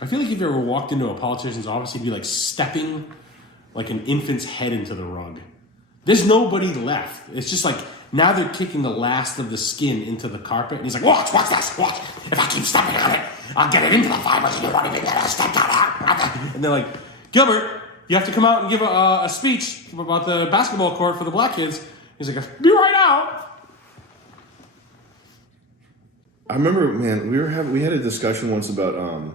I feel like if you ever walked into a politician's office, he'd be like stepping like an infant's head into the rug. There's nobody left. It's just like now they're kicking the last of the skin into the carpet, and he's like, watch this, watch. If I keep stepping on it, I'll get it into the fibers, and you won't even get a step on. And they're like, Gilbert, you have to come out and give a speech about the basketball court for the black kids. He's like, be right out. I remember, man, we had a discussion once about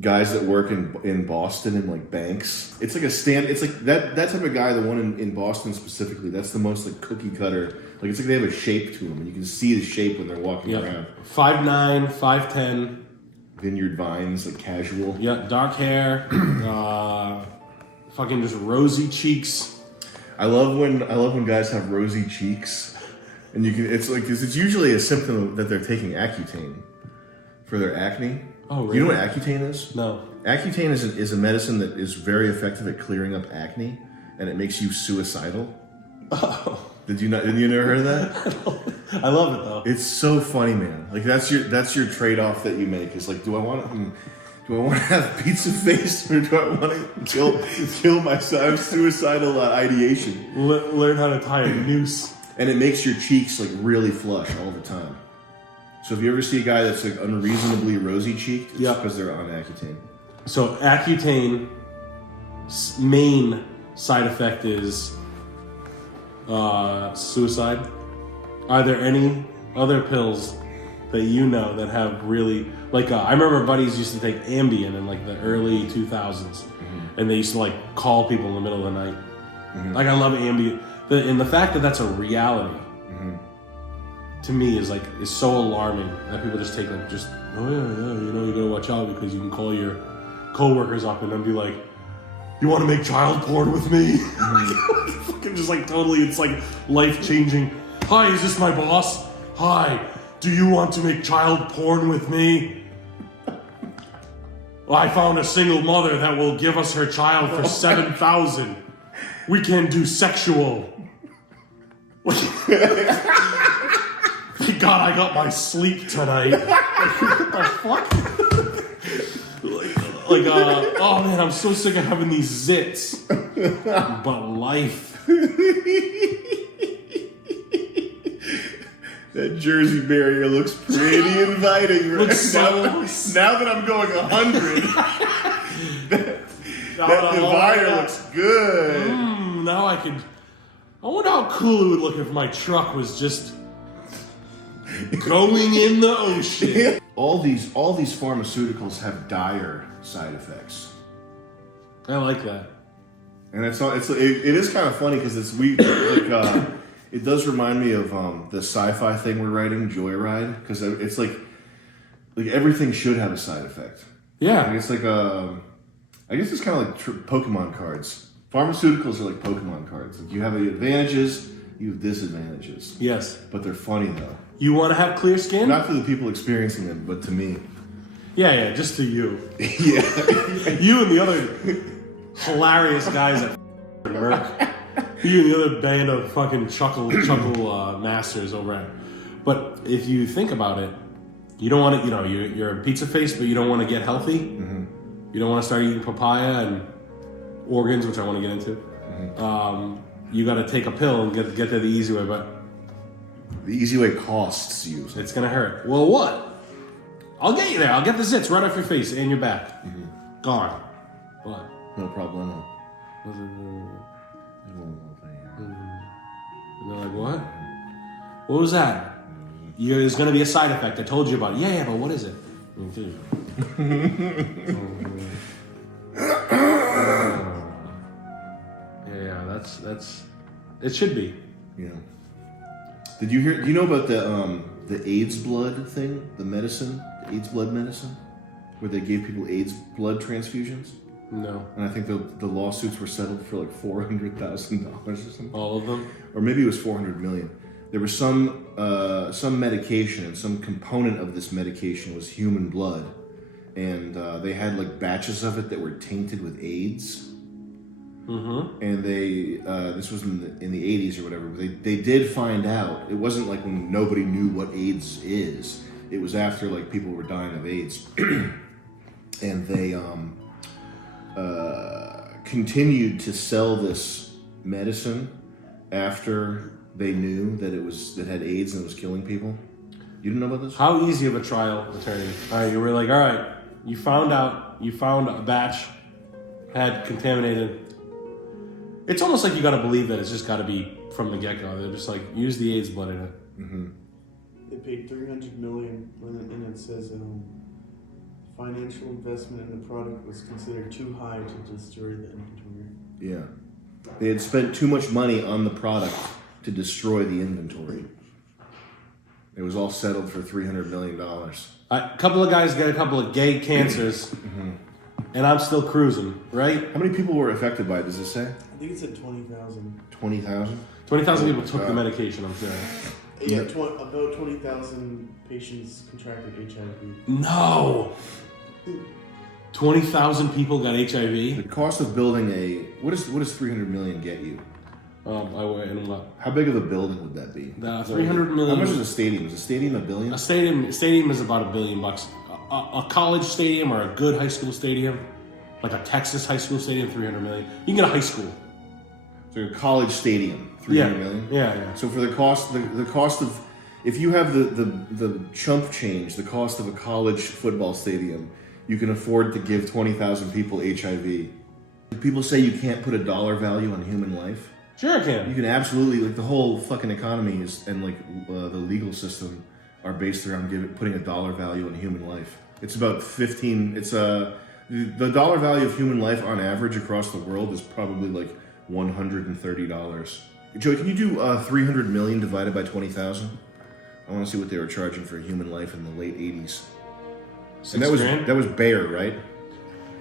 guys that work in Boston in like banks. It's like it's like that type of guy, the one in Boston specifically, that's the most like cookie cutter. Like it's like they have a shape to them and you can see the shape when they're walking around. 5'9", 5'10". Vineyard vines, like casual. Yeah, dark hair, fucking just rosy cheeks. I love when guys have rosy cheeks. And it's usually a symptom that they're taking Accutane for their acne. Oh, really? You know what Accutane is? No. Accutane is a medicine that is very effective at clearing up acne, and it makes you suicidal. Oh. Did you never heard of that? I love it though. It's so funny, man. Like that's your trade-off that you make. Is like, do I want to have pizza face or do I want to kill myself? I have suicidal ideation. Learn how to tie a noose. And it makes your cheeks like really flush all the time. So if you ever see a guy that's like unreasonably rosy cheeked, it's because they're on Accutane. So Accutane main side effect is suicide. Are there any other pills that you know that have really like I remember buddies used to take Ambien in like the early 2000s, and they used to like call people in the middle of the night. Like I love Ambien. And the fact that that's a reality to me is so alarming that people just take like just you gotta watch out because you can call your coworkers up and then be like, you want to make child porn with me? Fucking just like totally, it's like life changing. Hi, is this my boss? Hi, do you want to make child porn with me? Well, I found a single mother that will give us her child for $7,000. We can do sexual. Thank God I got my sleep tonight. What the fuck? Oh man, I'm so sick of having these zits. But life. That Jersey barrier looks pretty inviting right now that I'm going 100. that divider looks good. Now I wonder how cool it would look if my truck was just going in the ocean. All these pharmaceuticals have dire side effects. I like that. And it is kind of funny because it does remind me of the sci-fi thing we're writing, Joyride, because it's like everything should have a side effect. Yeah. It's like I guess it's kind of like Pokemon cards. Pharmaceuticals are like Pokemon cards. Like you have the advantages, you have disadvantages. Yes. But they're funny though. You want to have clear skin? Not to the people experiencing them, but to me. Yeah, just to you. Yeah. You and the other hilarious guys at Merc. You and the other band of fucking chuckle masters over at. But if you think about it, you don't want to, you're a pizza face, but you don't want to get healthy. Mm-hmm. You don't want to start eating papaya and organs, which I want to get into. Mm-hmm. You got to take a pill and get there the easy way, but the easy way costs you. It's gonna hurt. Well, what? I'll get you there. I'll get the zits right off your face and your back. Mm-hmm. Gone. What? No problem. And they're like, what? What was that? There's gonna be a side effect. I told you about it. Yeah, but what is it? Yeah, that's. It should be. Yeah. Did you hear? Do you know about the AIDS blood thing? The medicine, the AIDS blood medicine, where they gave people AIDS blood transfusions. No. And I think the lawsuits were settled for like $400,000 or something. All of them? Or maybe it was $400 million. There was some medication, and some component of this medication was human blood, and they had like batches of it that were tainted with AIDS. Mm-hmm. And they this was in the 80s or whatever. But they did find out. It wasn't like when nobody knew what AIDS is. It was after like people were dying of AIDS. and they continued to sell this medicine after they knew that it had AIDS and it was killing people. You didn't know about this? How easy of a trial, attorney? All right, you were like, all right, you found a batch had contaminated. It's almost like you got to believe that it's just got to be from the get-go. They're just like, use the AIDS blood in it. Mm-hmm. They paid $300 million, and it says financial investment in the product was considered too high to destroy the inventory. Yeah. They had spent too much money on the product to destroy the inventory. It was all settled for $300 million. A couple of guys got a couple of gay cancers, and I'm still cruising, right? How many people were affected by it, does it say? I think it said 20,000. 20,000? 20,000 people took the medication, I'm sure. Yeah, about 20,000 patients contracted HIV. No! 20,000 people got HIV? The cost of building what does $300 million get you? How big of a building would that be? 300 million. How much is a stadium? Is a stadium $1 billion? A stadium is about $1 billion. A college stadium or a good high school stadium, like a Texas high school stadium, 300 million. You can get a high school. So a college stadium, $300 million? Yeah. So for the cost of, if you have the chump change, the cost of a college football stadium, you can afford to give 20,000 people HIV. People say you can't put a dollar value on human life. Sure, I can. You can absolutely, like the whole fucking economy and the legal system are based around putting a dollar value on human life. It's about 15. It's the dollar value of human life on average across the world is probably like $130. Joey, can you do 300 million divided by 20,000? I want to see what they were charging for human life in the late 80s. And that was Bayer, right?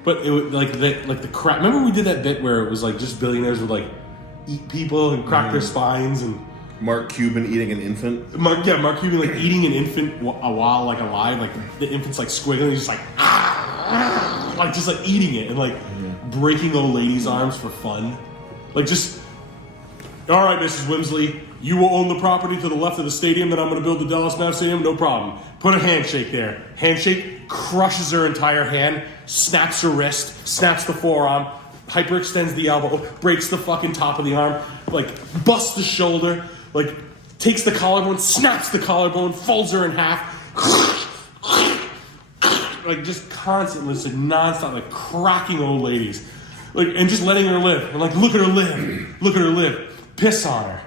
But it was like the crap. Remember we did that bit where it was like just billionaires would like eat people and crack their spines, and Mark Cuban eating an infant. Mark Cuban like eating an infant while like alive, like the infant's like squiggling, he's just like like just like eating it and like breaking old ladies' arms for fun, like just. All right, Mrs. Wimsley, you will own the property to the left of the stadium that I'm going to build the Dallas Mavs Stadium. No problem. Put a handshake there. Handshake crushes her entire hand, snaps her wrist, snaps the forearm, hyperextends the elbow, breaks the fucking top of the arm, like busts the shoulder, like takes the collarbone, snaps the collarbone, folds her in half, like just constantly, just like nonstop, like cracking old ladies, like and just letting her live. And like, look at her live, look at her live. Piss on her.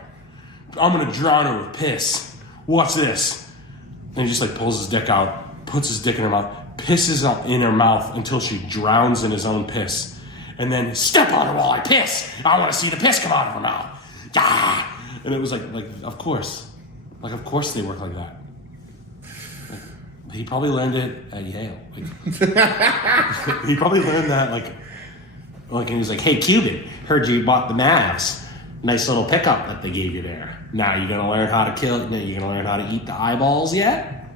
I'm gonna drown her with piss. Watch this. And he just like pulls his dick out, puts his dick in her mouth, pisses in her mouth until she drowns in his own piss. And then step on her while I piss. I want to see the piss come out of her mouth. Yeah. And it was like of course they work like that. Like, he probably learned it at Yale. Like, he probably learned that like and he was like, hey Cuban, heard you bought the Mavs. Nice little pickup that they gave you there. Now you're gonna learn how to kill. You're gonna learn how to eat the eyeballs yet?